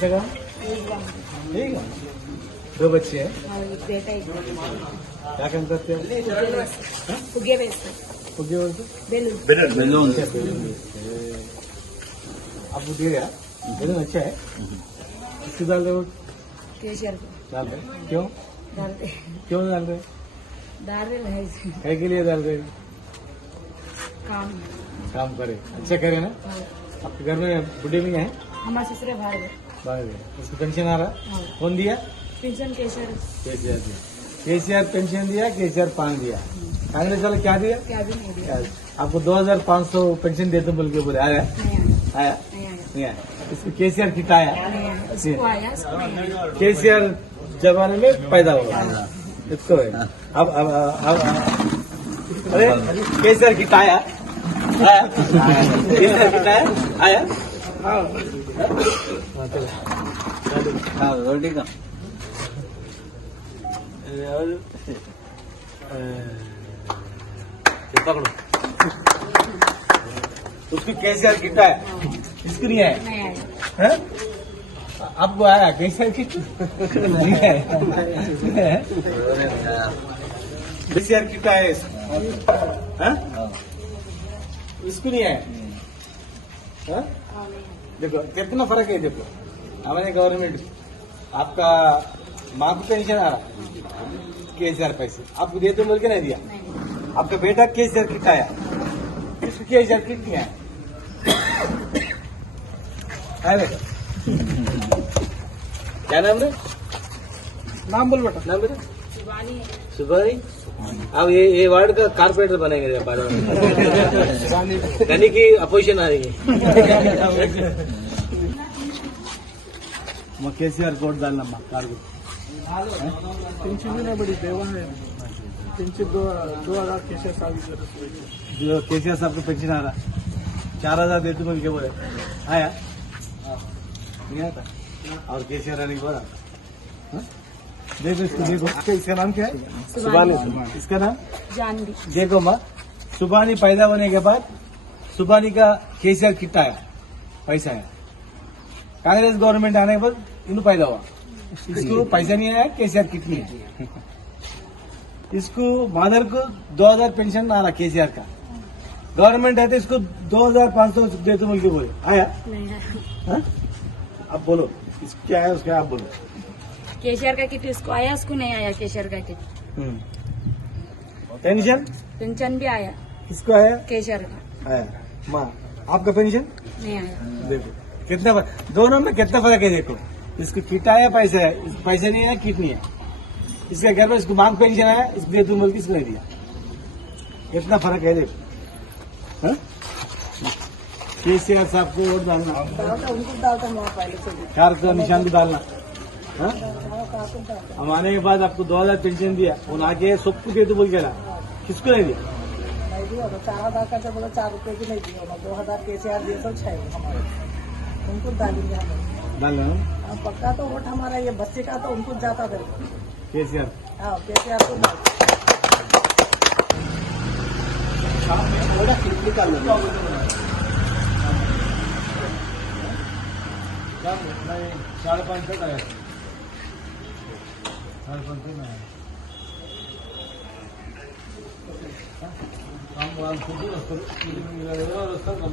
सा गाँव? ठीक है। 2 बच्चे हैं। बेटा एक क्या काम करते हो? फुगे बेचते फुगे बोलते? बेलून आपको दे रहा बेलून अच्छा है। किसको डाल रहे हो? केशर को डाल रहे क्यों? डालते क्यों डाल रहे? डाल रहे हैं क्या के लिए डाल रहे? काम करे अच्छा करे ना। आपके घर में बुढ़े भी हैं? हमारे ससुरे बाहर गए बाहर गए। उसको पेंशन आ रहा? कौन दिया? पेंशन केशर केसीआर दिया। केसीआर पेंशन दिया, केसीआर पान दिया। कांग्रेस वाले क्या दिया? क्या भी नहीं दिया आपको 2500 पेंशन देते बोल के बोले आया? नहीं आया आया नहीं आया। इसको केसीआर किट आया? नहीं आया इसको आया इसको नहीं आया केसीआर जमाने में पैदा हुआ इसको है। अब अरे केसीआर किट आया? आया केसीआर किट आया? आया हाँ रोटी का पकड़ो उसको केसीआर किट आया? इसको नहीं आया? नहीं आया है? आपको आया केसीआर किट? नहीं आया केसीआर किट आया इसको? हाँ? इसको नहीं आया? हाँ? देखो कितना फर्क है। देखो हमारे गवर्नमेंट आपका माँ को पेंशन आ रहा केसीआर पैसे आपको देते बोल के नहीं दिया। आपका बेटा केसीआर किट आया इसको केसीआर किट नहीं आया बेटा। क्या नाम है? नाम बोल बेटा। नाम बेटा शिवानी है सुभानी। अब ये वार्ड का कारपोरेटर बनेंगे बाद में। यानी कि अपोजिशन आ रही है। केसीआर कोट डालना कार पेंशन भी नहीं बड़ी देवा है। पेंशन 2000 केशर साहब जो केसीआर साहब को पेंशन आ रहा 4000 देते बोल के बोले आया नहीं आता। और केसीआर आने के बाद आता। देखो इसको देखो इसका नाम क्या है? सुभानी। इसका नाम जानवी देखो माँ सुभानी पैदा होने के बाद सुभानी का केसीआर किट आया पैसा आया। कांग्रेस गवर्नमेंट आने के बाद इन्हें पैदा हुआ इसको पैसा नहीं आया केसीआर किट नहीं आया। इसको मदर को 2000 पेंशन आ रहा केसीआर का गवर्नमेंट है तो इसको 2500 देते बोल के बोले आया? नहीं आया हाँ? अब बोलो इसको क्या है उसका आप बोलो। केशर का किट इसको आया इसको नहीं आया केशर का किट पेंशन पेंशन भी आया किसको आया? केशर का आया। माँ आपका पेंशन नहीं आया देखो कितना दोनों में कितना फर्क है। देखो इसको किट आया पैसा है इसको पैसा नहीं आया किट नहीं है। इसके घर में इसको मांग पेंशन आया इसको दे दूं बोल के इसको नहीं दिया। कितना फर्क है देखो। केसीआर साहब को वोट डालना उनको डालता मैं पहले से कार का निशान भी डालना। हाँ? हम आने के बाद आपको 2000 पेंशन दिया वो आके सबको दे दो बोल के किसको नहीं दिया? नहीं दिया 4000 का बोला 4 रुपए की नहीं दिया 2000 केसीआर दिए तो 6 हमारे उनको डालेंगे डालना पक्का तो वोट हमारा ये बच्चे का तो उनको जाता था केसीआर हाँ केसीआर को नहीं 550 आया 550 आया हम खुद ही रस्ता कम